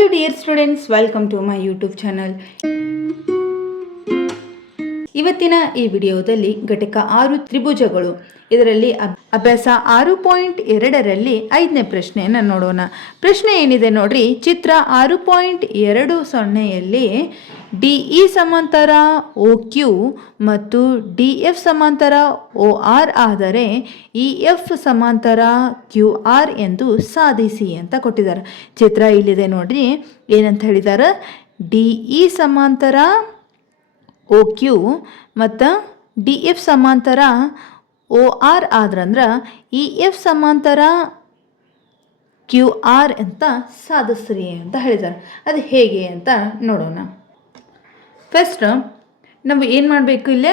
Hello dear students, welcome to my YouTube channel. ಇವತ್ತಿನ ಈ ವಿಡಿಯೋದಲ್ಲಿ ಘಟಕ 6 ತ್ರಿಭುಜಗಳು ಇದರಲ್ಲಿ ಅಭ್ಯಾಸ 6.2ರಲ್ಲಿ 5ನೇ ಪ್ರಶ್ನೆಯನ್ನು ನೋಡೋಣ. ಪ್ರಶ್ನೆ ಏನಿದೆ ನೋಡ್ರಿ. ಚಿತ್ರ 6.20ಯಲ್ಲಿ DE ಸಮಾಂತರ OQ ಮತ್ತು DF ಸಮಾಂತರ OR ಆದರೆ EF ಸಮಾಂತರ QR ಎಂದು ಸಾಧಿಸಿ ಅಂತ ಕೊಟ್ಟಿದ್ದಾರೆ. ಚಿತ್ರ ಇಲ್ಲಿದೆ ನೋಡ್ರಿ. ಏನಂತ ಹೇಳಿದ್ದಾರೆ? DE ಸಮಾಂತರ OQ ಮತ್ತು DF ಸಮಾಂತರ OR ಆದ್ರಂದ್ರೆ EF ಸಮಾಂತರ QR ಅಂತ ಸಾಧಿಸ್ರಿ ಅಂತ ಹೇಳಿದ್ದಾರೆ. ಅದು ಹೇಗೆ ಅಂತ ನೋಡೋಣ. ಫಸ್ಟ್ ನಾವು ಏನು ಮಾಡಬೇಕು? ಇಲ್ಲೇ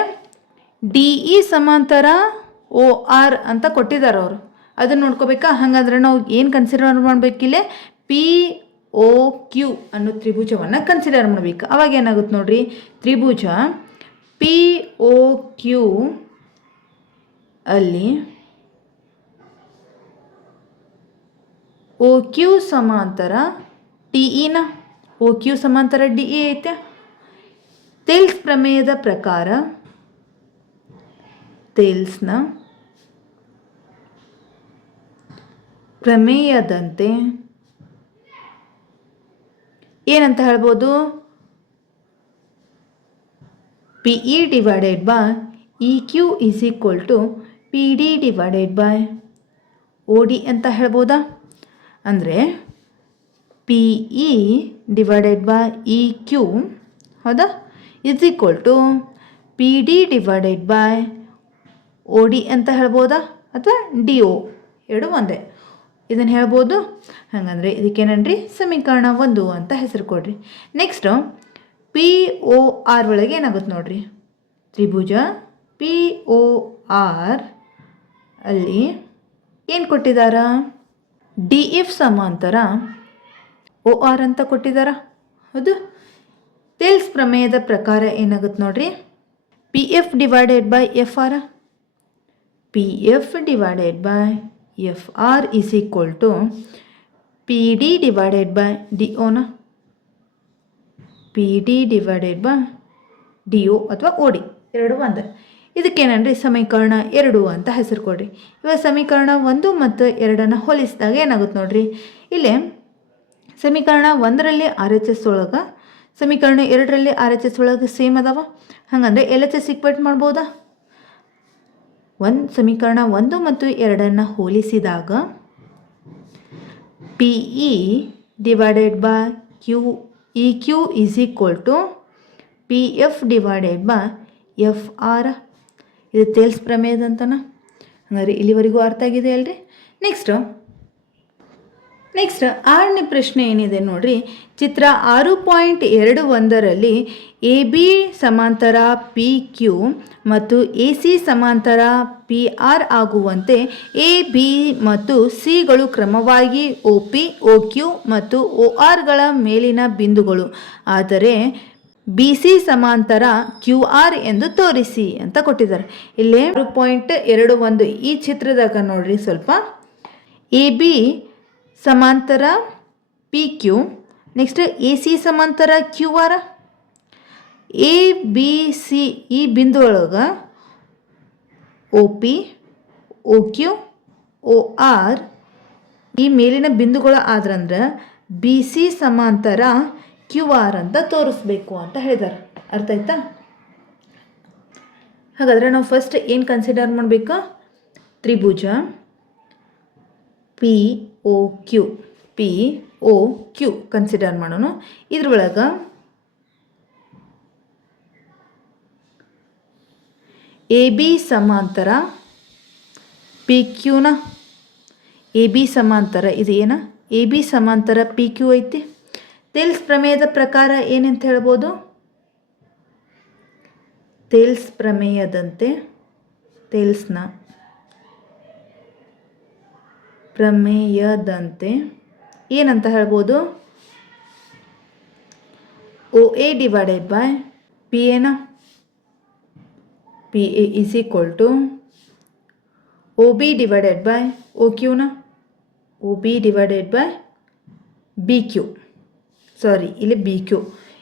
DE ಸಮಾಂತರ OR ಅಂತ ಕೊಟ್ಟಿದ್ದಾರೆ ಅವರು. ಅದನ್ನು ನೋಡ್ಕೋಬೇಕಾ? ಹಾಗಾದ್ರೆ ನಾವು ಏನು ಕನ್ಸಿಡರ್ ಮಾಡಬೇಕಿಲ್ಲೇ POQ ಅನ್ನೋ ತ್ರಿಭುಜವನ್ನು ಕನ್ಸಿಡರ್ ಮಾಡಬೇಕು. ಅವಾಗ ಏನಾಗುತ್ತೆ ನೋಡ್ರಿ. ತ್ರಿಭುಜ POQ ಅಲ್ಲಿ OQ ಸಮಾಂತರ DEನ OQ ಸಮಾಂತರ DE ಐತೆ. ಥೇಲ್ಸ್ ಪ್ರಮೇಯದ ಪ್ರಕಾರ ಥೇಲ್ಸ್ನ ಪ್ರಮೇಯದಂತೆ ಏನಂತ ಹೇಳ್ಬೋದು? PE divided by EQ is equal to PD divided by OD ಅಂತ ಹೇಳ್ಬೋದಾ? ಅಂದರೆ PE ಡಿವೈಡೆಡ್ ಬೈ EQ ಹೌದಾ is equal to PD divided by OD ಅಂತ ಹೇಳ್ಬೋದಾ? ಅಥವಾ DO ಎರಡು ಒಂದೇ, ಇದನ್ನು ಹೇಳ್ಬೋದು. ಹಾಗಂದ್ರೆ ಇದಕ್ಕೇನನ್ರಿ ಸಮೀಕರಣ 1 ಅಂತ ಹೆಸರು ಕೊಡ್ರಿ. ನೆಕ್ಸ್ಟು POR ಒಳಗೆ ಏನಾಗುತ್ತೆ ನೋಡ್ರಿ. ತ್ರಿಭುಜ POR ಅಲ್ಲಿ ಏನು ಕೊಟ್ಟಿದ್ದಾರ? DF ಸಮಾಂತರ OR ಅಂತ ಕೊಟ್ಟಿದ್ದಾರ. ಹೌದು. ಥೇಲ್ಸ್ ಪ್ರಮೇಯದ ಪ್ರಕಾರ ಏನಾಗುತ್ತೆ ನೋಡ್ರಿ. PF divided by FR PF divided by FR is equal to PD divided by DOನ PD ಡಿವೈಡೆಡ್ ಬೈ DO ಅಥವಾ OD ಎರಡು ಒಂದೇ. ಇದಕ್ಕೇನಂದ್ರೆ ಸಮೀಕರಣ 2 ಅಂತ ಹೆಸರು ಕೊಡ್ರಿ. ಇವಾಗ ಸಮೀಕರಣ 1 ಮತ್ತು 2 ಹೋಲಿಸಿದಾಗ ಏನಾಗುತ್ತೆ ನೋಡ್ರಿ. ಇಲ್ಲೇ ಸಮೀಕರಣ 1ರಲ್ಲಿ RHS ಒಳಗೆ, ಸಮೀಕರಣ 2ರಲ್ಲಿ RHS ಒಳಗೆ ಸೇಮ್ ಅದಾವ. ಹಾಗಂದ್ರೆ LHS ಈಕ್ವೇಟ್ ಮಾಡ್ಬೋದಾ? ಸಮೀಕರಣ 1 ಮತ್ತು 2 ಹೋಲಿಸಿದಾಗ PE divided by EQ is equal to PF divided by FR. ಇದು ಥೇಲ್ಸ್ ಪ್ರಮೇಯದಂತನ. ಹಂಗಾರೆ ಇಲ್ಲಿವರೆಗೂ ಅರ್ಥ ಆಗಿದೆ ಅಲ್ರಿ. ನೆಕ್ಸ್ಟ್ 6ನೇ ಪ್ರಶ್ನೆ ಏನಿದೆ ನೋಡ್ರಿ. ಚಿತ್ರ 6.21ರಲ್ಲಿ AB ಸಮಾಂತರ PQ ಮತ್ತು AC ಸಮಾಂತರ PR ಆಗುವಂತೆ AB ಮತ್ತು Cಗಳು ಕ್ರಮವಾಗಿ OP, OQ ಮತ್ತು ORಗಳ ಮೇಲಿನ ಬಿಂದುಗಳು. ಆದರೆ BC ಸಮಾಂತರ QR ಎಂದು ತೋರಿಸಿ ಅಂತ ಕೊಟ್ಟಿದ್ದಾರೆ. ಇಲ್ಲೇ 6.21 ಈ ಚಿತ್ರದಾಗ ನೋಡ್ರಿ. ಸ್ವಲ್ಪ AB ಸಮಾಂತರ PQ, ನೆಕ್ಸ್ಟ್ AC ಸಮಾಂತರ QR, ABC ಈ ಬಿಂದು ಒಳಗೆ OP, OQ, OR ಈ ಮೇಲಿನ ಬಿಂದುಗಳು ಆದ್ರಂದ್ರೆ BC ಸಮಾಂತರ QR ಅಂತ ತೋರಿಸ್ಬೇಕು ಅಂತ ಹೇಳಿದ್ದಾರೆ. ಅರ್ಥ ಆಯ್ತಾ? ಹಾಗಾದರೆ ನಾವು ಫಸ್ಟ್ ಏನು ಕನ್ಸಿಡರ್ ಮಾಡಬೇಕು? ತ್ರಿಭುಜ POQ ಕನ್ಸಿಡರ್ ಮಾಡೋಣ. ಇದ್ರೊಳಗೆ AB ಸಮಾಂತರ PQನ AB ಸಮಾಂತರ ಇದು ಏನ? AB ಸಮಾಂತರ PQ ಐತಿ. ಥೇಲ್ಸ್ ಪ್ರಮೇಯದ ಪ್ರಕಾರ ಏನಂತ ಹೇಳ್ಬೋದು? ಥೇಲ್ಸ್ ಪ್ರಮೇಯದಂತೆ, ಥೇಲ್ಸ್ನ ಪ್ರಮೇಯದಂತೆ ಏನಂತ ಹೇಳ್ಬೋದು? OA ಡಿವೈಡೆಡ್ ಬೈ PAನ PA is equal to OB divided by OQನ OB divided by BQ sorry ಇಲ್ಲಿ ಬಿ ಕ್ಯೂ.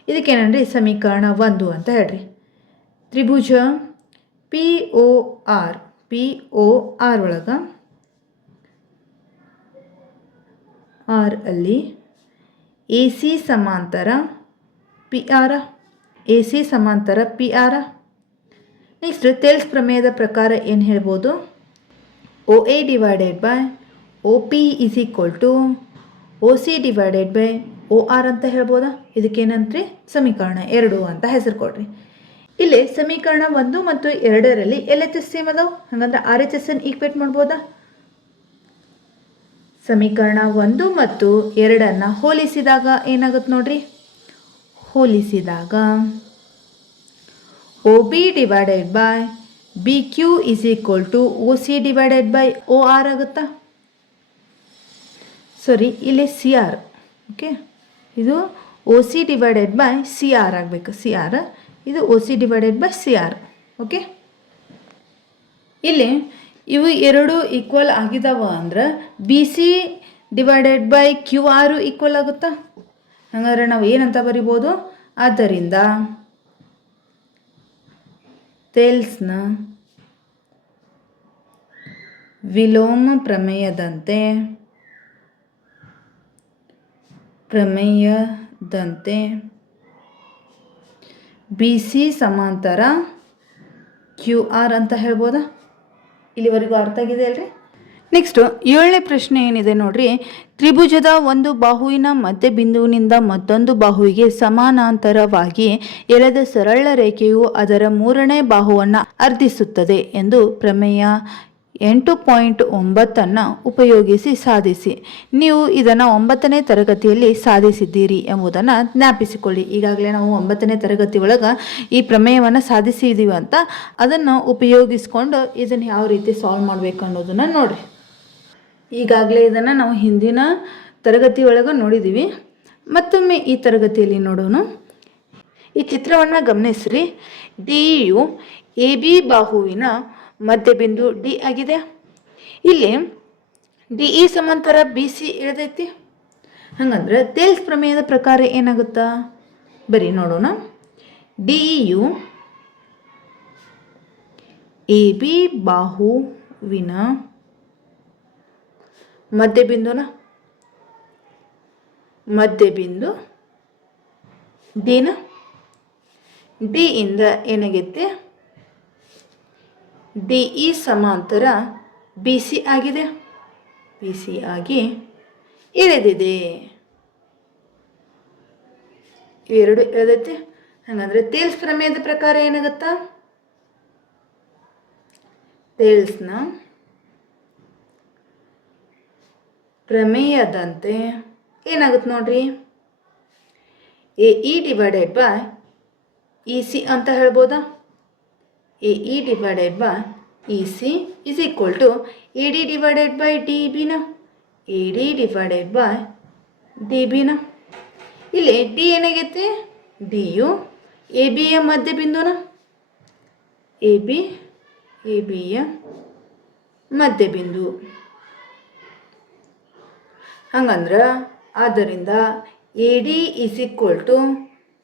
ಇದಕ್ಕೇನಂದ್ರೆ ಸಮೀಕರಣ 1 ಅಂತ ಹೇಳ್ರಿ. ತ್ರಿಭುಜ ಪಿ ಒ ಆರ್ ಒಳಗೆ ಆರ್ ಅಲ್ಲಿ ಎ ಸಿ ಸಮಾಂತರ ಪಿ ಆರ್. ನೆಕ್ಸ್ಟ್ ತೆಲ್ಸ್ ಪ್ರಮೇಯದ ಪ್ರಕಾರ ಏನು ಹೇಳ್ಬೋದು? O A divided by O P is equal to O C divided by O R ಅಂತ ಹೇಳ್ಬೋದಾ? ಇದಕ್ಕೇನಂತ್ರಿ ಸಮೀಕರಣ 2 ಅಂತ ಹೆಸರು ಕೊಡ್ರಿ. ಇಲ್ಲಿ ಸಮೀಕರಣ 1 ಮತ್ತು 2ರಲ್ಲಿ ಎಲ್ ಎಚ್ ಎಸ್ ಸೇಮ್ ಅದಾವ, ಹಾಗಂದ್ರೆ ಆರ್ ಎಚ್ ಎಸ್ ಅನ್ನು ಈಕ್ವೇಟ್ ಮಾಡ್ಬೋದಾ? ಸಮೀಕರಣ 1 ಮತ್ತು 2 ಹೋಲಿಸಿದಾಗ ಏನಾಗುತ್ತೆ ನೋಡ್ರಿ. ಹೋಲಿಸಿದಾಗ O B divided by B Q is equal to O C divided by O R ಆಗುತ್ತಾ? ಸಾರಿ, ಇಲ್ಲಿ ಸಿ ಆರ್. ಓಕೆ, ಇದು O C divided by C R ಆಗಬೇಕು. ಸಿ ಆರ್, ಇದು O C divided by C R. Okay, ಇಲ್ಲಿ ಇವು ಎರಡು equal ಆಗಿದಾವ ಅಂದ್ರೆ B C divided by Q R equal ಆಗುತ್ತಾ? ಹಾಗಾದ್ರೆ ನಾವು ಏನಂತ ಬರಿಬೋದು? ಆದ್ದರಿಂದ ಥೆಲ್ಸ್ನ ವಿಲೋಮ ಪ್ರಮೇಯದಂತೆ ಬಿ ಸಿ ಸಮಾಂತರ ಕ್ಯೂ ಆರ್ ಅಂತ ಹೇಳ್ಬೋದಾ? ಇಲ್ಲಿವರೆಗೂ ಅರ್ಥ ಆಗಿದೆ ಅಲ್ರಿ? ನೆಕ್ಸ್ಟು 7ನೇ ಪ್ರಶ್ನೆ ಏನಿದೆ ನೋಡ್ರಿ. ತ್ರಿಭುಜದ ಒಂದು ಬಾಹುವಿನ ಮಧ್ಯಬಿಂದುವಿನಿಂದ ಮತ್ತೊಂದು ಬಾಹುವಿಗೆ ಸಮಾನಾಂತರವಾಗಿ ಎಳೆದ ಸರಳ ರೇಖೆಯು ಅದರ 3ನೇ ಬಾಹುವನ್ನು ಅರ್ಧಿಸುತ್ತದೆ ಎಂದು ಪ್ರಮೇಯ 8.9 ಉಪಯೋಗಿಸಿ ಸಾಧಿಸಿ. ನೀವು ಇದನ್ನು 9ನೇ ತರಗತಿಯಲ್ಲಿ ಸಾಧಿಸಿದ್ದೀರಿ ಎಂಬುದನ್ನು ಜ್ಞಾಪಿಸಿಕೊಳ್ಳಿ. ಈಗಾಗಲೇ ನಾವು 9ನೇ ತರಗತಿ ಒಳಗೆ ಈ ಪ್ರಮೇಯವನ್ನು ಸಾಧಿಸಿದ್ದೀವಿ ಅಂತ, ಅದನ್ನು ಉಪಯೋಗಿಸ್ಕೊಂಡು ಇದನ್ನು ಯಾವ ರೀತಿ ಸಾಲ್ವ್ ಮಾಡಬೇಕು ಅನ್ನೋದನ್ನು ನೋಡಿರಿ. ಈಗಾಗಲೇ ಇದನ್ನು ನಾವು ಹಿಂದಿನ ತರಗತಿ ಒಳಗೆ ನೋಡಿದ್ದೀವಿ. ಮತ್ತೊಮ್ಮೆ ಈ ತರಗತಿಯಲ್ಲಿ ನೋಡೋಣ. ಈ ಚಿತ್ರವನ್ನು ಗಮನಿಸ್ರಿ. ಡಿ ಯು ಎ ಬಿ ಬಾಹುವಿನ ಮಧ್ಯಬಿಂದು ಡಿ ಆಗಿದೆ. ಇಲ್ಲಿ ಡಿ ಇ ಸಮಾಂತರ ಬಿ ಸಿ ಇಳಿದೈತಿ. ಹಾಗಂದ್ರೆ ಥೆಲ್ಸ್ ಪ್ರಮೇಯದ ಪ್ರಕಾರ ಏನಾಗುತ್ತಾ? ಬರೀ ನೋಡೋಣ. ಡಿ ಯು ಎ ಬಿ ಬಾಹುವಿನ ಮಧ್ಯಬಿಂದು ಡಿನ ಡಿ ಇಂದ ಏನಾಗೈತೆ? ಡಿ ಇ ಸಮಾಂತರ ಬಿ ಸಿ ಆಗಿದೆ. ಬಿ ಸಿ ಆಗಿ ಇಳಿದಿದೆ. ಇವೆರಡು ಇಳಿದೈತೆ. ಹಾಗಂದ್ರೆ ಥೆಲ್ಸ್ ಪ್ರಮೇಯದ ಪ್ರಕಾರ ಏನಾಗುತ್ತಾ? ಥೆಲ್ಸ್ನ ಪ್ರಮೇಯದಂತೆ ಏನಾಗುತ್ತೆ ನೋಡ್ರಿ. A E divided by E C ಅಂತ ಹೇಳ್ಬೋದಾ? A E divided by E C is equal to A D divided by D ಬಿನ. A D divided by D ಬಿನ. ಇಲ್ಲಿ ಡಿ ಏನಾಗೈತಿ? ಡಿ ಯು ಎ ಬಿಯ ಮಧ್ಯಬಿಂದುನ. ಎ ಬಿಯ ಮಧ್ಯಬಿಂದು. ಹಂಗಂದ್ರೆ ಆದ್ದರಿಂದ A D is equal to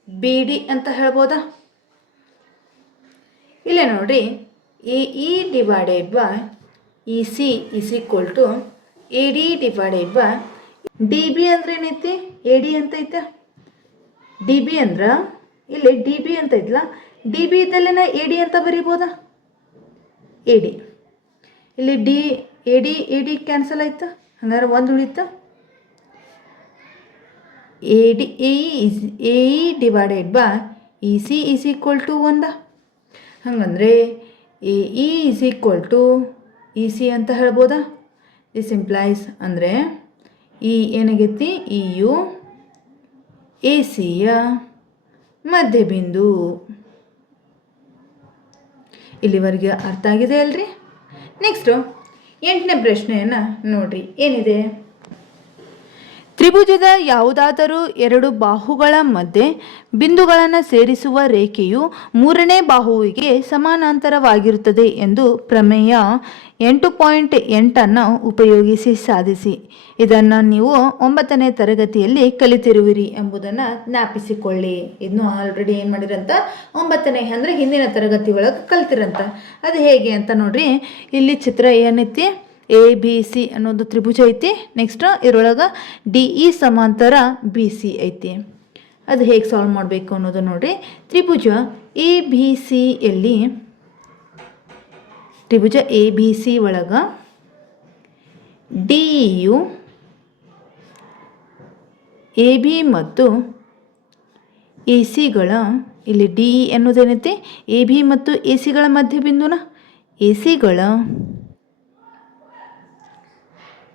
B D ಅಂತ ಹೇಳ್ಬೋದಾ? ಇಲ್ಲೇ ನೋಡಿ, A E divided by E C is equal to A D divided by D B ಅಂದ್ರೆ ಏನೈತಿ? ಎ ಡಿ ಅಂತ ಐತೆ. ಡಿ ಬಿ ಅಂದ್ರೆ ಇಲ್ಲಿ ಡಿ ಬಿ ಅಂತ ಐತಲ್ಲ, ಡಿ ಬಿ ಇದ್ದಲ್ಲೇನ ಎ ಡಿ ಅಂತ ಬರೀಬೋದಾ? ಎ ಡಿ ಇಲ್ಲಿ ಡಿ ಎ ಡಿ ಕ್ಯಾನ್ಸಲ್ ಆಯ್ತು. ಹಂಗಾರೆ ಒಂದು ಉಳಿತು. A E divided by E C is equal to 1. ಹಾಗಂದ್ರೆ A E is equal to E C ಅಂತ ಹೇಳ್ಬೋದಾ? ದಿಸ್ ಇಂಪ್ಲೈಸ್ ಅಂದರೆ ಈ ಏನಾಗೈತಿ? ಇ ಯು ಎ ಸಿಯ ಮಧ್ಯಬಿಂದು. ಇಲ್ಲಿವರೆಗೆ ಅರ್ಥ ಆಗಿದೆ ಅಲ್ರಿ? ನೆಕ್ಸ್ಟು 8ನೇ ಪ್ರಶ್ನೆಯನ್ನು ನೋಡ್ರಿ. ಏನಿದೆ? ತ್ರಿಭುಜದ ಯಾವುದಾದರೂ ಎರಡು ಬಾಹುಗಳ ಮಧ್ಯೆ ಬಿಂದುಗಳನ್ನು ಸೇರಿಸುವ ರೇಖೆಯು ಮೂರನೇ ಬಾಹುವಿಗೆ ಸಮಾನಾಂತರವಾಗಿರುತ್ತದೆ ಎಂದು ಪ್ರಮೇಯ 8.8 ಉಪಯೋಗಿಸಿ ಸಾಧಿಸಿ. ಇದನ್ನು ನೀವು 9ನೇ ತರಗತಿಯಲ್ಲಿ ಕಲಿತಿರುವಿರಿ ಎಂಬುದನ್ನು ಜ್ಞಾಪಿಸಿಕೊಳ್ಳಿ. ಇದನ್ನು ಆಲ್ರೆಡಿ ಏನು ಮಾಡಿರಂತ 9ನೇ ಅಂದರೆ ಹಿಂದಿನ ತರಗತಿ ಒಳಗೆ ಕಲಿತಿರಂತ. ಅದು ಹೇಗೆ ಅಂತ ನೋಡ್ರಿ. ಇಲ್ಲಿ ಚಿತ್ರ ಏನೈತಿ, ಎ ಬಿ ಸಿ ಅನ್ನೋದು ತ್ರಿಭುಜ ಐತಿ. ನೆಕ್ಸ್ಟ್ ಇದರೊಳಗೆ ಡಿ ಇ ಸಮಾಂತರ ಬಿ ಸಿ ಐತಿ. ಅದು ಹೇಗೆ ಸಾಲ್ವ್ ಮಾಡಬೇಕು ಅನ್ನೋದು ನೋಡ್ರಿ. ತ್ರಿಭುಜ ಎ ಬಿ ಸಿಯಲ್ಲಿ ತ್ರಿಭುಜ ಎ ಬಿ ಸಿ ಒಳಗೆ ಡಿ ಇಯು ಎ ಬಿ ಮತ್ತು ಎ ಸಿಗಳ, ಇಲ್ಲಿ ಡಿ ಇ ಅನ್ನೋದೇನೈತಿ ಎ ಬಿ ಮತ್ತು ಎ ಸಿಗಳ ಮಧ್ಯ ಬಿಂದುನ, ಎ ಸಿಗಳ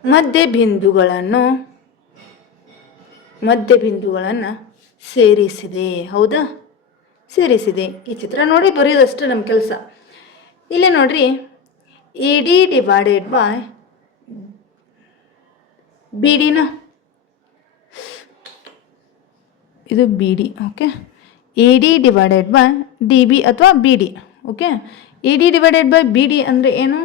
ಮಧ್ಯ ಬಿಂದುಗಳನ್ನು ಸೇರಿಸಿದೆ. ಹೌದಾ, ಸೇರಿಸಿದೆ. ಈ ಚಿತ್ರ ನೋಡಿ ಬರೆಯೋದಷ್ಟು ನಮ್ಮ ಕೆಲಸ. ಇಲ್ಲೇ ನೋಡ್ರಿ, A D divided by B ಡಿನ, ಇದು B D. Okay, A D divided by D B ಅಥವಾ B D. Okay, A D divided by B D ಅಂದರೆ ಏನು?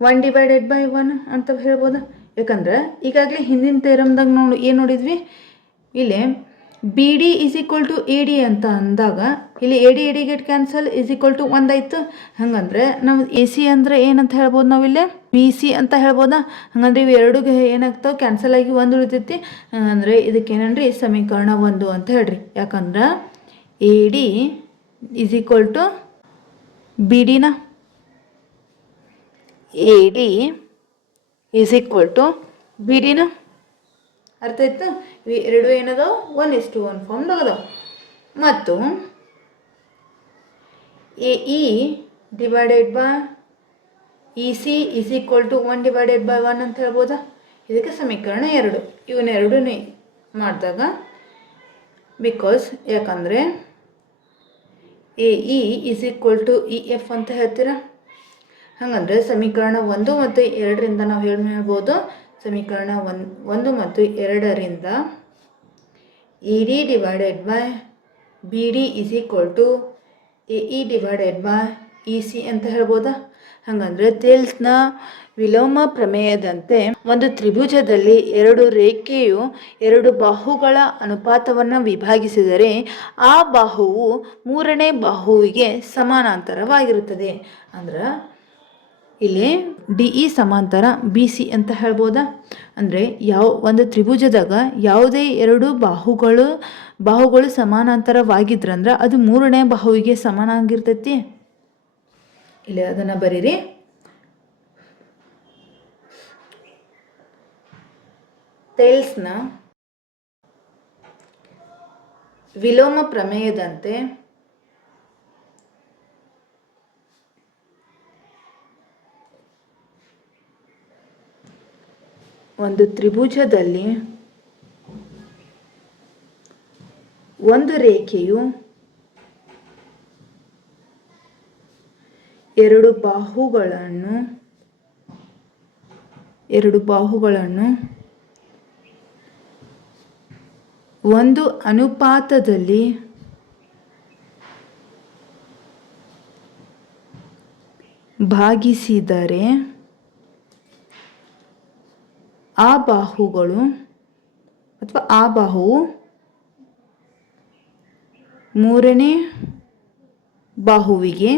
1/1 ಅಂತ ಹೇಳ್ಬೋದು. ಯಾಕಂದ್ರೆ ಈಗಾಗಲೇ ಹಿಂದಿನ ಥಿಯರಮ್ದಾಗ ಏನು ನೋಡಿದ್ವಿ, ಇಲ್ಲಿ B D is equal to A D ಅಂತ ಅಂದಾಗ ಇಲ್ಲಿ A D get cancel is equal to 1 ಆಯಿತು. ಹಾಗಂದ್ರೆ ನಾವು ಎ ಸಿ ಅಂದರೆ ಏನಂತ ಹೇಳ್ಬೋದು, ನಾವಿಲ್ಲಿ ಬಿ ಸಿ ಅಂತ ಹೇಳ್ಬೋದಾ? ಹಾಗಂದ್ರೆ ಇವು ಎರಡು ಏನಾಗ್ತಾವೆ, ಕ್ಯಾನ್ಸಲ್ ಆಗಿ 1 ಉಳಿತೈತಿ. ಹಾಗಂದ್ರೆ ಇದಕ್ಕೆ ಏನನ್ರಿ ಸಮೀಕರಣ 1 ಅಂತ ಹೇಳ್ರಿ. ಯಾಕಂದ್ರೆ A D is equal to B ಡಿನ, A D is equal to B ಡಿನ. ಅರ್ಥ ಆಯ್ತು? ಇವು ಎರಡು ಏನದಾವ 1:1 ಫಾರ್ಮ್ದಾಗ ಅದಾವ. ಮತ್ತು A E divided by E C is equal to 1/1 ಅಂತ ಹೇಳ್ಬೋದಾ? ಇದಕ್ಕೆ ಸಮೀಕರಣ 2. ಇವನ್ನೆರಡೂ ಮಾಡಿದಾಗ, ಬಿಕಾಸ್ ಯಾಕಂದರೆ A E is equal to E F ಅಂತ ಹೇಳ್ತೀರಾ. ಹಾಗಂದ್ರೆ ಸಮೀಕರಣ 1 ಮತ್ತು 2ರಿಂದ ನಾವು ಹೇಳ್ಬೋದು, ಸಮೀಕರಣ 1 ಮತ್ತು 2ರಿಂದ A D divided by B D is equal to A E divided by E C ಅಂತ ಹೇಳ್ಬೋದಾ? ಹಾಗಂದ್ರೆ ಥೇಲ್ಸ್ನ ವಿಲೋಮ ಪ್ರಮೇಯದಂತೆ ಒಂದು ತ್ರಿಭುಜದಲ್ಲಿ ಎರಡು ರೇಖೆಯು ಎರಡು ಬಾಹುಗಳ ಅನುಪಾತವನ್ನು ವಿಭಾಗಿಸಿದರೆ ಆ ಬಾಹುವು ಮೂರನೇ ಬಾಹುವಿಗೆ ಸಮಾನಾಂತರವಾಗಿರುತ್ತದೆ. ಅಂದ್ರೆ ಇಲ್ಲಿ ಡಿ ಇ ಸಮಾಂತರ ಬಿ ಸಿ ಅಂತ ಹೇಳ್ಬೋದಾ? ಅಂದರೆ ಒಂದು ತ್ರಿಭುಜದಾಗ ಯಾವುದೇ ಎರಡು ಬಾಹುಗಳು ಸಮಾನಾಂತರವಾಗಿದ್ರಂದ್ರೆ ಅದು ಮೂರನೇ ಬಾಹುವಿಗೆ ಸಮಾನಾಗಿರ್ತೈತಿ. ಇಲ್ಲಿ ಅದನ್ನು ಬರೀರಿ. ಥೇಲ್ಸ್ನ ವಿಲೋಮ ಪ್ರಮೇಯದಂತೆ ಒಂದು ತ್ರಿಭುಜದಲ್ಲಿ ಒಂದು ರೇಖೆಯು ಎರಡು ಬಾಹುಗಳನ್ನು ಒಂದು ಅನುಪಾತದಲ್ಲಿ ಭಾಗಿಸಿದರೆ ಆ ಬಾಹುವು ಮೂರನೇ ಬಾಹುವಿಗೆ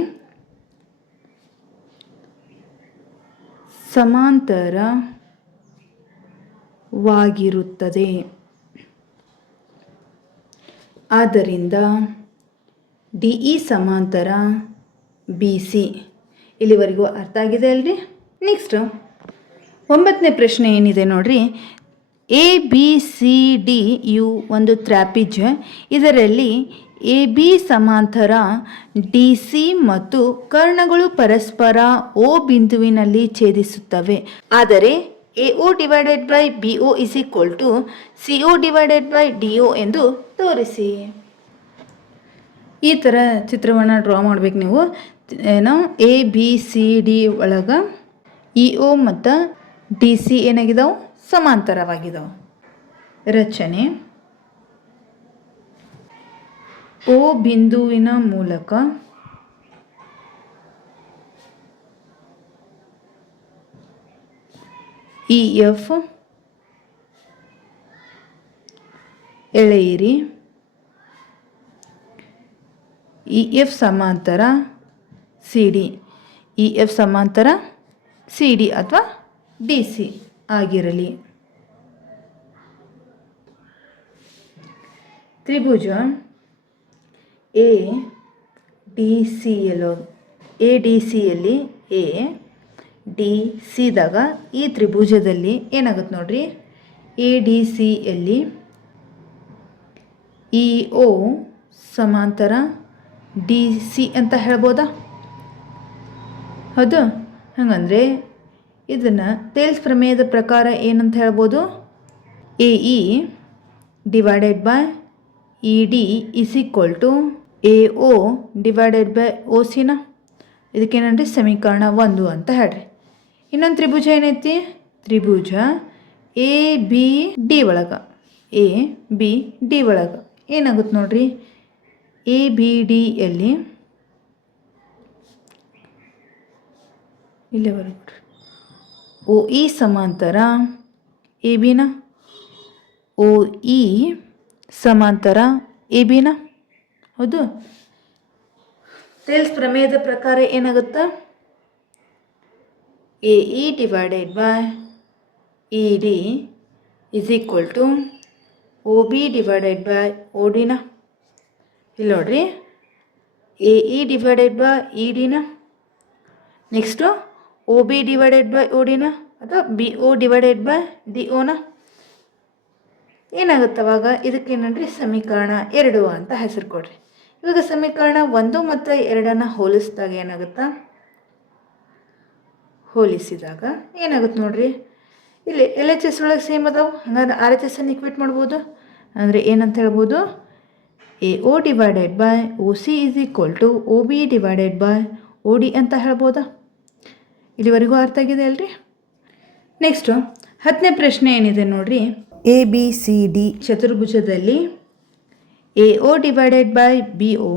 ಸಮಾಂತರವಾಗಿರುತ್ತದೆ. ಆದ್ದರಿಂದ ಡಿ ಇ ಸಮಾಂತರ ಬಿ ಸಿ. ಇಲ್ಲಿವರೆಗೂ ಅರ್ಥ ಆಗಿದೆ ಅಲ್ರಿ? ನೆಕ್ಸ್ಟ್ 9ನೇ ಪ್ರಶ್ನೆ ಏನಿದೆ ನೋಡ್ರಿ. ಎ ಬಿ ಸಿ ಡಿ ಯು ಒಂದು ಟ್ರ್ಯಾಪಿಜ್. ಇದರಲ್ಲಿ ಎ ಬಿ ಸಮಾಂತರ ಡಿ ಸಿ ಮತ್ತು ಕರ್ಣಗಳು ಪರಸ್ಪರ ಓ ಬಿಂದುವಿನಲ್ಲಿ ಛೇದಿಸುತ್ತವೆ. ಆದರೆ A O divided by B O is equal to C O divided by D O ಎಂದು ತೋರಿಸಿ. ಈ ಥರ ಚಿತ್ರವನ್ನು ಡ್ರಾ ಮಾಡ್ಬೇಕು ನೀವು. ಏನೋ ಎ ಬಿ ಸಿ ಡಿ ಒಳಗೆ ಇ ಒ ಮತ್ತು ಡಿ ಸಿ ಏನಾಗಿದಾವೆ, ಸಮಾಂತರವಾಗಿದ್ದಾವೆ. ರಚನೆ: ಓ ಬಿಂದುವಿನ ಮೂಲಕ ಇ ಎಫ್ ಎಳೆಯಿರಿ. ಇ ಎಫ್ ಸಮಾಂತರ ಸಿ ಡಿ. ಇ ಎಫ್ ಸಮಾಂತರ ಸಿ ಡಿ ಅಥವಾ ಡಿ ಸಿ ಆಗಿರಲಿ. ತ್ರಿಭುಜ ಎ ಡಿ ಸಿಯಲ್ಲಿ ಎ ಡಿ ಸಿದಾಗ ಈ ತ್ರಿಭುಜದಲ್ಲಿ ಏನಾಗುತ್ತೆ ನೋಡ್ರಿ, ಎ ಡಿ ಸಿಯಲ್ಲಿ ಇ ಒ ಸಮಾಂತರ ಡಿ ಸಿ ಅಂತ ಹೇಳ್ಬೋದಾ? ಹೌದು. ಹಾಗಂದರೆ ಇದನ್ನು ಟೇಲ್ಸ್ ಪ್ರಮೇಯದ ಪ್ರಕಾರ ಏನಂತ ಹೇಳ್ಬೋದು, A E divided by E D is equal to A O divided by O ಸಿನ. ಇದಕ್ಕೇನಂದ್ರೆ ಸಮೀಕರಣ 1 ಅಂತ ಹೇಳ್ರಿ. ಇನ್ನೊಂದು ತ್ರಿಭುಜ ಏನೈತಿ, ತ್ರಿಭುಜ ಎ ಬಿ ಡಿ ಒಳಗೆ ಏನಾಗುತ್ತೆ ನೋಡ್ರಿ, ಎ ಬಿ ಡಿಯಲ್ಲಿ ಇಲ್ಲೇ ಬರೋದು ಓ ಇ ಸಮಾಂತರ ಎ ಬಿನ, ಓ ಇ ಸಮಾಂತರ ಎ ಬಿನ. ಹೌದು. ಟೇಲ್ಸ್ ಪ್ರಮೇಯದ ಪ್ರಕಾರ ಏನಾಗುತ್ತೆ, A E divided by E D is equal to O B divided by O ಡಿನ. ಇಲ್ಲಿ ನೋಡ್ರಿ, A E divided by E ಡಿನ, next O B divided by O ಡಿನ ಅಥವಾ B O divided by D ಒನ. ಏನಾಗುತ್ತೆ ಅವಾಗ, ಇದಕ್ಕೇನಂದ್ರೆ ಸಮೀಕರಣ 2 ಅಂತ ಹೆಸರು ಕೊಡ್ರಿ. ಇವಾಗ ಸಮೀಕರಣ 1 ಮತ್ತು 2 ಹೋಲಿಸಿದಾಗ ಏನಾಗುತ್ತಾ, ಹೋಲಿಸಿದಾಗ ಏನಾಗುತ್ತೆ ನೋಡ್ರಿ, ಇಲ್ಲಿ ಎಲ್ ಎಚ್ ಎಸ್ ಒಳಗೆ ಸೇಮ್ ಅದಾವೆ. ಹಂಗಾದ್ರೆ ಆರ್ ಎಚ್ ಎಸ್ ಅನ್ನು ಇಕ್ವೇಟ್ ಮಾಡ್ಬೋದು. ಅಂದರೆ ಏನಂತ ಹೇಳ್ಬೋದು, A O divided by O C is equal to O B divided by O D ಅಂತ ಹೇಳ್ಬೋದಾ? ಇಲ್ಲಿವರೆಗೂ ಅರ್ಥ ಆಗಿದೆ ಅಲ್ರಿ? ನೆಕ್ಸ್ಟು 10ನೇ ಪ್ರಶ್ನೆ ಏನಿದೆ ನೋಡ್ರಿ, ಎ ಬಿ ಸಿ ಡಿ ಚತುರ್ಭುಜದಲ್ಲಿ A O divided by B O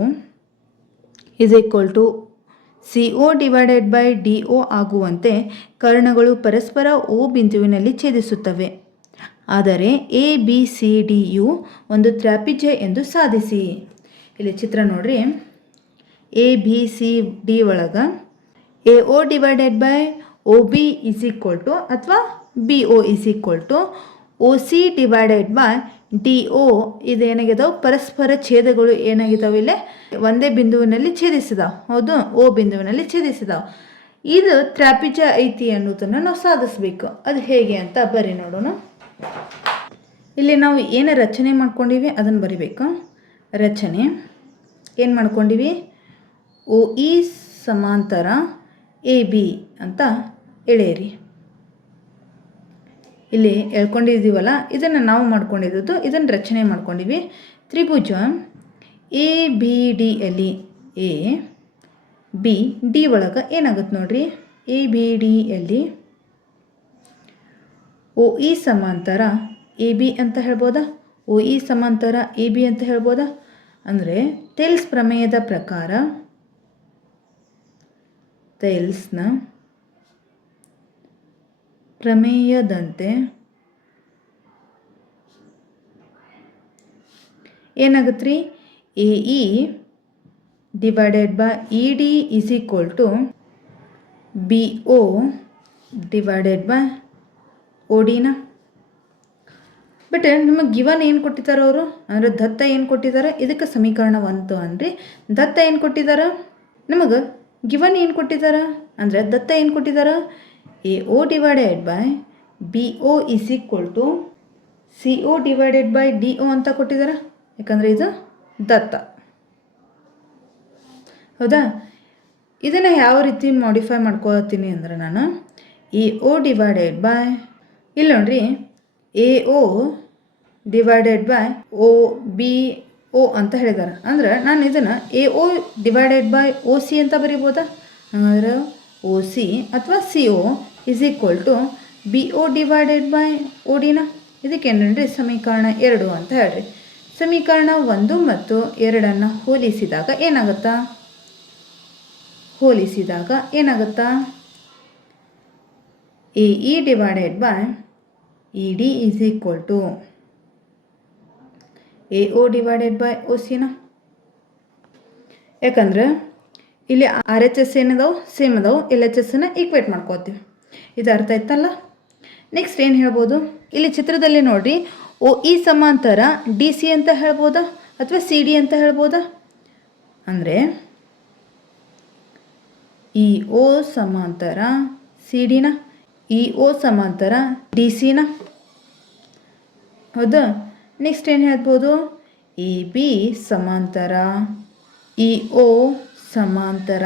is equal to C O divided by D O ಆಗುವಂತೆ ಕರ್ಣಗಳು ಪರಸ್ಪರ ಒ ಬಿಂದುವಿನಲ್ಲಿ ಛೇದಿಸುತ್ತವೆ. ಆದರೆ ಎ ಬಿ ಸಿ ಡಿಯು ಒಂದು ತ್ರಾಪಿಜ್ಯ ಎಂದು ಸಾಧಿಸಿ. ಇಲ್ಲಿ ಚಿತ್ರ ನೋಡ್ರಿ, ಎ ಬಿ ಸಿ ಡಿ ಒಳಗೆ A O divided by O B is equal to ಅಥವಾ B O is equal to O C divided by D O. ಇದೇನಾಗಿದಾವೆ, ಪರಸ್ಪರ ಛೇದಗಳು ಏನಾಗಿದ್ದಾವೆ, ಇಲ್ಲೇ ಒಂದೇ ಬಿಂದುವಿನಲ್ಲಿ ಛೇದಿಸಿದಾವೆ. ಹೌದು, ಓ ಬಿಂದುವಿನಲ್ಲಿ ಛೇದಿಸಿದಾವೆ. ಇದು ತ್ರಾಪಿಜ್ಯ ಐತಿ ಅನ್ನೋದನ್ನು ನಾವು ಸಾಧಿಸ್ಬೇಕು. ಅದು ಹೇಗೆ ಅಂತ ಬರೀ ನೋಡೋಣ. ಇಲ್ಲಿ ನಾವು ಏನು ರಚನೆ ಮಾಡ್ಕೊಂಡಿವಿ ಅದನ್ನು ಬರಿಬೇಕು. ರಚನೆ ಏನು ಮಾಡ್ಕೊಂಡಿವಿ, ಒ ಇ ಸಮಾಂತರ ಎ ಬಿ ಅಂತ ಎಳೆಯಿರಿ. ಇಲ್ಲಿ ಎಳ್ಕೊಂಡಿದ್ದೀವಲ್ಲ, ಇದನ್ನು ನಾವು ಮಾಡ್ಕೊಂಡಿದ್ದು, ಇದನ್ನು ರಚನೆ ಮಾಡ್ಕೊಂಡಿವಿ. ತ್ರಿಭುಜ ಎ ಬಿ ಡಿಯಲ್ಲಿ ಎ ಬಿ ಡಿ ಒಳಗೆ ಏನಾಗುತ್ತೆ ನೋಡ್ರಿ, ಎ ಬಿ ಡಿಯಲ್ಲಿ ಒ ಇ ಸಮಾಂತರ ಎ ಬಿ ಅಂತ ಹೇಳ್ಬೋದಾ, ಒ ಇ ಸಮಾಂತರ ಎ ಬಿ ಅಂತ ಹೇಳ್ಬೋದಾ? ಅಂದರೆ ಟೇಲ್ಸ್ ಪ್ರಮೇಯದ ಪ್ರಕಾರ, ಟೇಲ್ಸ್ನ ಪ್ರಮೇಯದಂತೆ ಏನಾಗುತ್ತೆ ರೀ, A E divided by E D is equal to B O divided by O ಡಿನ. ಬಟ್ ನಮಗೆ ಗಿವನ್ ಏನು ಕೊಟ್ಟಿದ್ದಾರೆ ಅವರು, ಅಂದರೆ ದತ್ತ ಏನು ಕೊಟ್ಟಿದ್ದಾರೆ, ಇದಕ್ಕೆ ಸಮೀಕರಣ 1 ಅನ್ರಿ. ದತ್ತ ಏನು ಕೊಟ್ಟಿದ್ದಾರೆ, ನಮಗೆ ಗಿವನ್ ಏನು ಕೊಟ್ಟಿದ್ದಾರೆ ಅಂದರೆ ದತ್ತ ಏನು ಕೊಟ್ಟಿದ್ದಾರೆ, A O divided by B O is equal to C O divided by D O ಅಂತ ಕೊಟ್ಟಿದ್ದಾರೆ. ಯಾಕಂದರೆ ಇದು ದತ್ತ. ಹೌದಾ? ಇದನ್ನು ಯಾವ ರೀತಿ ಮಾಡಿಫೈ ಮಾಡ್ಕೊಳ್ತೀನಿ ಅಂದರೆ ನಾನು ಎ ಒ ಡಿವೈಡೆಡ್ ಬೈ, ಇಲ್ಲಿ ನೋಡ್ರಿ, A O divided by O B O ಅಂತ ಹೇಳಿದ್ದಾರೆ. ಅಂದ್ರೆ ನಾನು ಇದನ್ನು A O divided by O C ಅಂತ ಬರಿಬೋದಾ? ಹಾಗಾದ್ರೆ ಒ ಸಿ ಅಥವಾ C O is equal to B O divided by O ಡಿನ. ಇದಕ್ಕೇನ್ರಿ ಸಮೀಕರಣ 2 ಅಂತ ಹೇಳ್ರಿ. ಸಮೀಕರಣ 1 ಮತ್ತು 2 ಹೋಲಿಸಿದಾಗ ಏನಾಗುತ್ತಾ A E divided by E D is equal to A O divided by O ಸಿನ. ಯಾಕಂದ್ರೆ ಇಲ್ಲಿ ಆರ್ ಎಚ್ ಎಸ್ ಏನದಾವು ಸೇಮ್ ಅದಾವು, ಎಲ್ ಎಚ್ ಎಸ್ನ ಈಕ್ವೇಟ್ ಮಾಡ್ಕೋತೀವಿ. ಇದು ಅರ್ಥ ಆಯ್ತಲ್ಲ. ನೆಕ್ಸ್ಟ್ ಏನು ಹೇಳ್ಬೋದು, ಇಲ್ಲಿ ಚಿತ್ರದಲ್ಲಿ ನೋಡಿರಿ ಒ ಇ ಸಮಾಂತರ ಡಿ ಸಿ ಅಂತ ಹೇಳ್ಬೋದಾ ಅಥವಾ ಸಿ ಡಿ ಅಂತ ಹೇಳ್ಬೋದಾ? ಅಂದರೆ ಇ ಒ ಸಮಾಂತರ ಸಿ ಡಿನ, ಇ ಒ ಸಮಾಂತರ ಡಿ ಸಿನ. ಹೌದಾ? ನೆಕ್ಸ್ಟ್ ಏನು ಹೇಳ್ಬೋದು, ಎ ಬಿ ಸಮಾಂತರ ಇ ಒ ಸಮಾಂತರ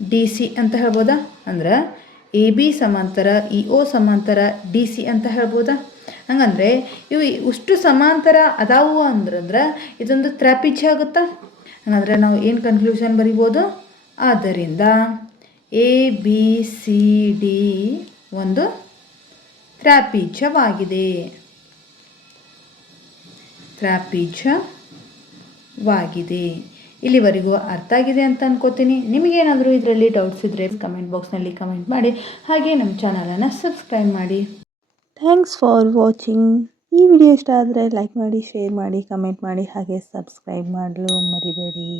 ಡಿ ಸಿ ಅಂತ ಹೇಳ್ಬೋದಾ? ಅಂದ್ರೆ ಎ ಬಿ ಸಮಾಂತರ ಇ ಒ ಸಮಾಂತರ ಡಿ ಸಿ ಅಂತ ಹೇಳ್ಬೋದಾ? ಹಂಗಂದರೆ ಇವು ಇಷ್ಟು ಸಮಾಂತರ ಅದಾವು ಅಂದ್ರೆ ಇದೊಂದು ತ್ರಾಪಿಜ್ಯ ಆಗುತ್ತಾ? ಹಾಗಾದರೆ ನಾವು ಏನು ಕನ್ಕ್ಲೂಷನ್ ಬರಿಬೋದು, ಆದ್ದರಿಂದ ಎ ಬಿ ಸಿ ಡಿ ಒಂದು ತ್ರಾಪಿಜ್ಯವಾಗಿದೆ. ಇಲ್ಲಿವರೆಗೂ ಅರ್ಥ ಆಗಿದೆ ಅಂತ ಅನ್ಕೋತೀನಿ. ನಿಮಗೇನಾದರೂ ಇದರಲ್ಲಿ ಡೌಟ್ಸ್ ಇದ್ದರೆ ಕಮೆಂಟ್ ಬಾಕ್ಸ್ನಲ್ಲಿ ಕಮೆಂಟ್ ಮಾಡಿ, ಹಾಗೆ ನಮ್ಮ ಚಾನಲನ್ನು ಸಬ್ಸ್ಕ್ರೈಬ್ ಮಾಡಿ. Thanks for watching. ಈ ವಿಡಿಯೋ ಇಷ್ಟ ಆದರೆ ಲೈಕ್ ಮಾಡಿ, ಶೇರ್ ಮಾಡಿ, ಕಮೆಂಟ್ ಮಾಡಿ, ಹಾಗೆ ಸಬ್ಸ್ಕ್ರೈಬ್ ಮಾಡಲು ಮರಿಬೇಡಿ.